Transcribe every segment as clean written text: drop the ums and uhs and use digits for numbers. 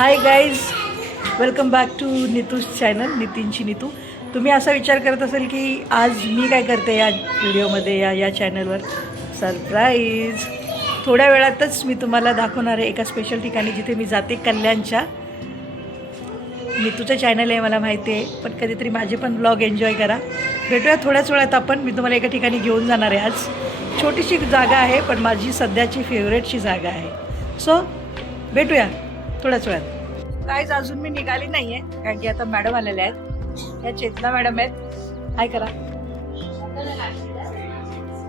High guys, welcome back to Nitu's channel, नितीनची नीतू. तुम्ही असा विचार करत असेल की आज मी काय करते या व्हिडिओमध्ये, या चॅनलवर. सरप्राईज. थोड्या वेळातच मी तुम्हाला दाखवणार आहे एका स्पेशल ठिकाणी जिथे मी जाते, कल्याणच्या. नितूचं चॅनल आहे मला माहिती आहे, पण कधीतरी माझे पण ब्लॉग एन्जॉय करा. भेटूया थोड्याच वेळात आपण. मी तुम्हाला एका ठिकाणी घेऊन जाणार आहे आज. छोटीशी जागा आहे, पण माझी सध्याची फेवरेटची जागा आहे. सो भेटूया थोड्याच वेळात. काहीच अजून मी निघाली नाही आहे, कारण की आता मॅडम आलेल्या आहेत. या चेतना मॅडम आहेत. हाय करा.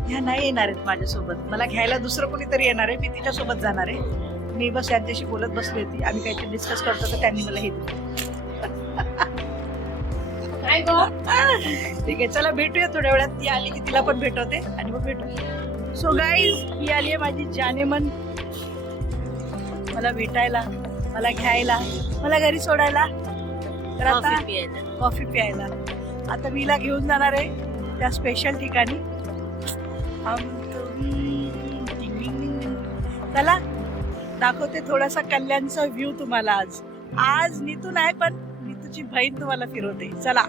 ह्या नाही येणार आहेत माझ्यासोबत, मला घ्यायला दुसरं कोणीतरी येणार आहे. मी तिच्यासोबत जाणार आहे. मी बस यांच्याशी बोलत बसली होती, आम्ही काहीतरी डिस्कस करतो, तर त्यांनी मला हे ठीक आहे. चला भेटूया थोड्या वेळात. ती आली की तिला पण भेटवते आणि मग भेटू. सो गाईज, ही आली आहे माझी जानेमन मला भेटायला, मला घ्यायला, मला घरी सोडायला, तर आता कॉफी प्यायला. आता मी हिला घेऊन जाणार आहे त्या स्पेशल ठिकाणी. चला दाखवते थोडासा कल्याणचा व्ह्यू तुम्हाला. आज नीतू नाही, पण नीतूची बहीण तुम्हाला फिरवते. चला.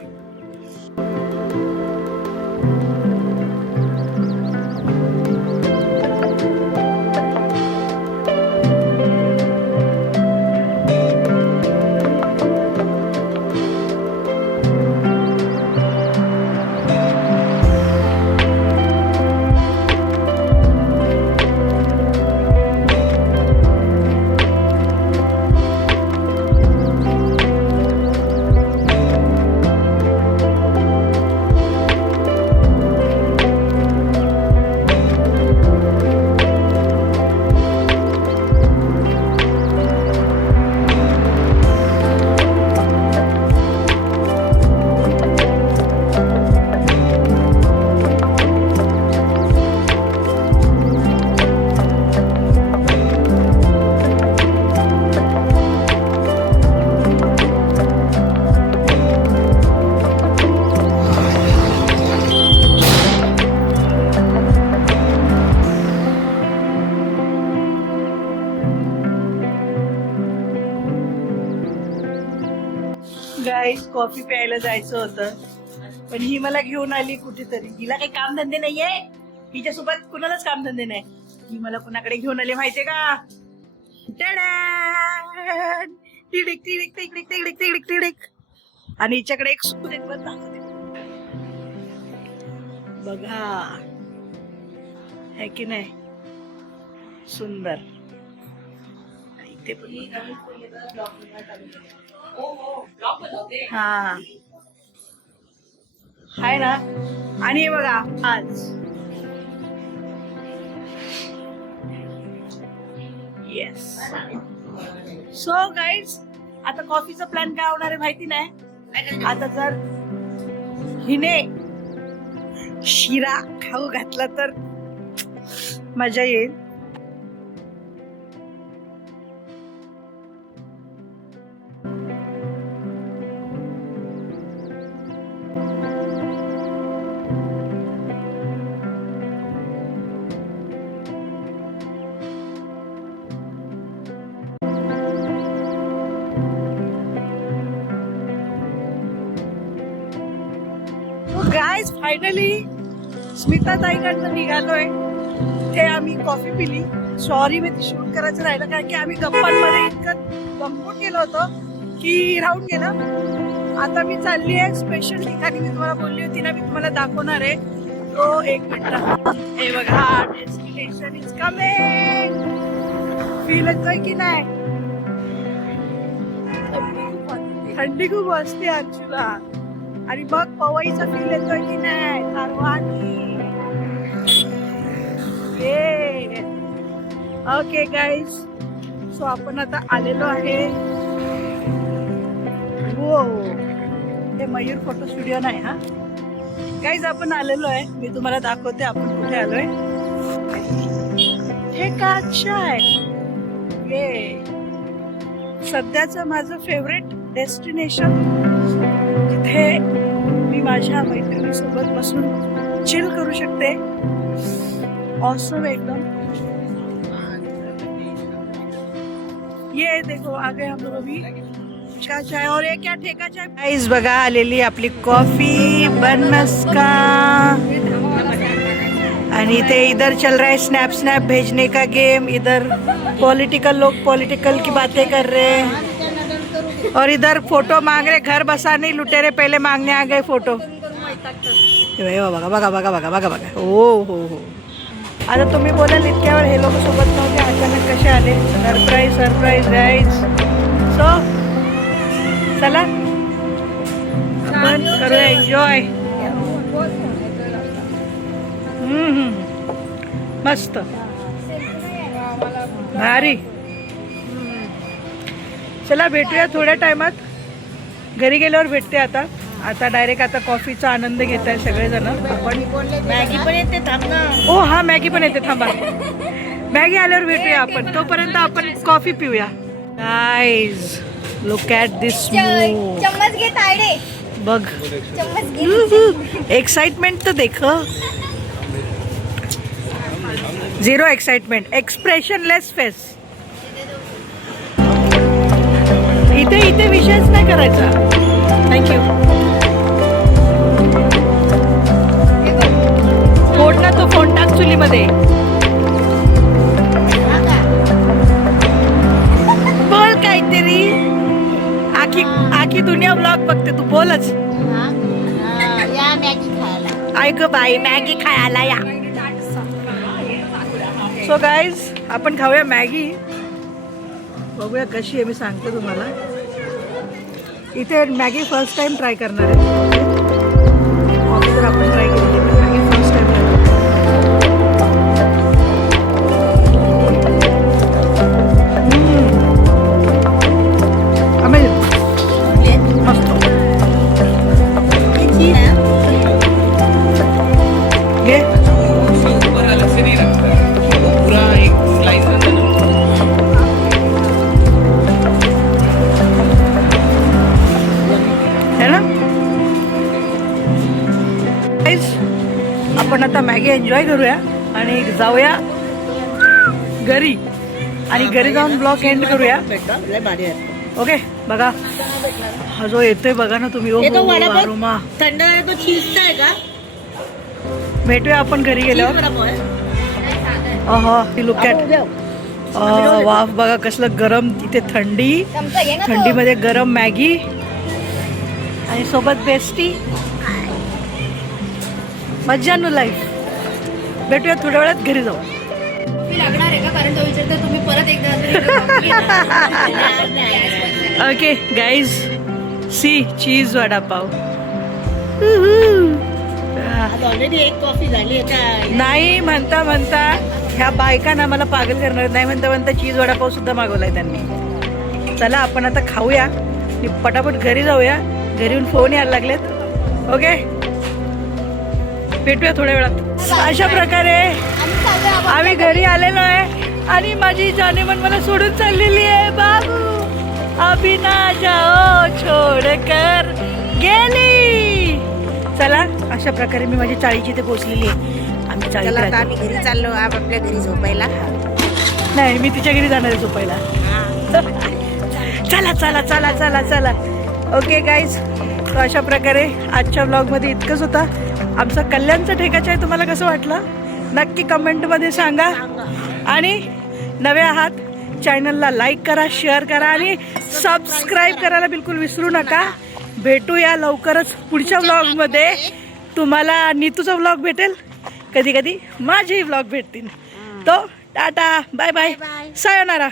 गाईस, कॉफी प्यायला जायचं होतं, पण ही मला घेऊन आली कुठेतरी. हिला काही कामधंदे नाहीये, हिच्यासोबत कुणालाच कामधंदे नाही. ही मला कुणाकडे घेऊन आली माहितीये का? टिडिक टिडिक टिडिक टिडिक टिडिक टिडिक. आणि हिच्याकडे एक सूट एक पण दाखवते बघा, है की नाही? सुंदर. इथे पण हा हाय ना. आणि हे बघा आज येस. सो गाईज, आता कॉफीचा प्लॅन काय होणार आहे माहिती नाही. आता जर हिने शिरा खाऊ घातला तर मजा येईल. गाईज, फायनली स्मिता ताईकडनं निघालोय. ते आम्ही कॉफी पिली. सॉरी, मी ती शूट करायचं राहिलं, कारण की आम्ही गप्पांमध्ये इतकं गंमून गेलो होतो की राहून गेलं. आता मी चालली आहे स्पेशल ठिकाणी. मी तुम्हाला बोलली होती ना, मी तुम्हाला दाखवणार आहे. तो एक मिनिट. हे बघा, डेस्टिनेशन इज कमिंग. फील येतोय की नाही? थंडी खूप असते अर्जुला. आणि बघ, पवईचा फील येतोय की नाही? ओके गाईज, सो आपण आता आलेलो आहे. हो, हे मयूर फोटो स्टुडिओ नाही हा गाईज. आपण आलेलो आहे, मी तुम्हाला दाखवते आपण कुठे आलोय. हे काचा आहे. ये सध्याचं माझं फेवरेट डेस्टिनेशन, जिथे मी माझ्या मैत्रिणीसोबत बसून चिल करू शकते. ऑसम एकदम. ये देखो आ गए हम लोग अभी का चाय और ये क्या ठेका चाय गाइस बघा आलेली आपली कॉफी बनस्का आणि इथे इधर चल रहा है स्नैप स्नैप भेजने का गेम इधर पॉलिटिकल लोग पॉलिटिकल की बातें कर रहे हैं और इधर फोटो मांग रहे घर बसा नहीं लुटेरे पहले मांगने आ गए फोटो बघा बघा बघा बघा बघा बघा हो आता तुम्ही बोलाल इतक्यावर हे लोक सोबत नव्हते अचानक कसे आले सरप्राईज सरप्राईज गाईज सो चला आपण करूया एन्जॉय मस्त भारी चला भेटूया थोड्या टायमात घरी गेल्यावर भेटते आता डायरेक्ट आता कॉफीचा आनंद घेत आहे सगळेजण आपण मॅगी पण येते थांब ना. ओ हा मॅगी पण येते थांबा मॅगी आल्यावर भेटूया आपण तोपर्यंत आपण कॉफी पिऊया गाईज लुक ॲट दिस चम्मच घे तायडे बघ चम्मच घे एक्साइटमेंट तर देख झिरो एक्साइटमेंट एक्सप्रेशनलेस फेस इथे विषयच नाही करायचा थँक्यू फोड ना तो फोन टाक चुलीमध्ये बोल काहीतरी आखी दुनिया ब्लॉग बघते तू बोलच या मॅगी खायला ऐक बाई मॅगी खायला या सो गाईज आपण खाऊया मॅगी बघूया कशी आहे मी सांगते तुम्हाला इथे मॅगी फर्स्ट टाइम ट्राय करणार आहे कॉफी तर आपण ट्राय केली मॅगी फर्स्ट टाइम मस्त घे ऊपर अलग से नहीं रखता है वो पूरा एक स्लाइस रहता है है ना गाइस आपण आता मॅगी एन्जॉय करूया आणि जाऊया घरी आणि घरी जाऊन ब्लॉग एंड करूया ओके बघा हा जो येतोय बघा ना तुम्ही अरोमा थंड आहे तो चीजचा आहे का भेटूया आपण घरी गेल्यावर लुक ॲट वाफ बघा कसलं गरम तिथे थंडी चमचा घे ना तो. थंडीमध्ये गरम मॅगी आणि सोबत बेस्टी मज्जानो लाईफ भेटूया थोड्या वेळात घरी जाऊ लागणार आहे का कारण तो विचारतो तुम्ही परत एकदा ओके गाईज सी चीज वडापाव ऑलरेडी एक कॉफी झाली आहे नाही म्हणता ह्या बायका ना मला पागल करणार नाही म्हणता चीज वडापाव सुद्धा मागवलाय त्यांनी चला आपण आता खाऊया आणि पटापट घरी जाऊया घरी येऊन फोन यायला लागलेत ओके भेटूया थोड्या वेळात अशा प्रकारे आम्ही घरी आलेलो आहे आणि माझी जानेमन मला सोडून चाललेली आहे बाबू अभी ना जाओ छोड कर गेली चला अशा प्रकारे मी माझी चाळीची इथे पोहोचलेली आहे आम्ही चाळीत राहतो. आम्ही घरी चाललो आपल्या घरी झोपायला नाही मी तिच्या घरी जाणार आहे झोपायला चला चला चला चला चला ओके गाईज तर अशा प्रकारे आजच्या ब्लॉगमध्ये इतकंच होता आमचा कल्याणचा ठेकाचा आहे तुम्हाला कसं वाटलं नक्की कमेंटमध्ये सांगा आणि नवे आहात चॅनलला लाईक करा शेअर करा आणि सबस्क्राईब करायला बिलकुल विसरू नका भेटूया लवकरच पुढच्या व्लॉगमध्ये तुम्हाला नीतूचा व्लॉग भेटेल कधी कधी माझेही व्लॉग भेटतील तो टाटा बाय बाय सायोनारा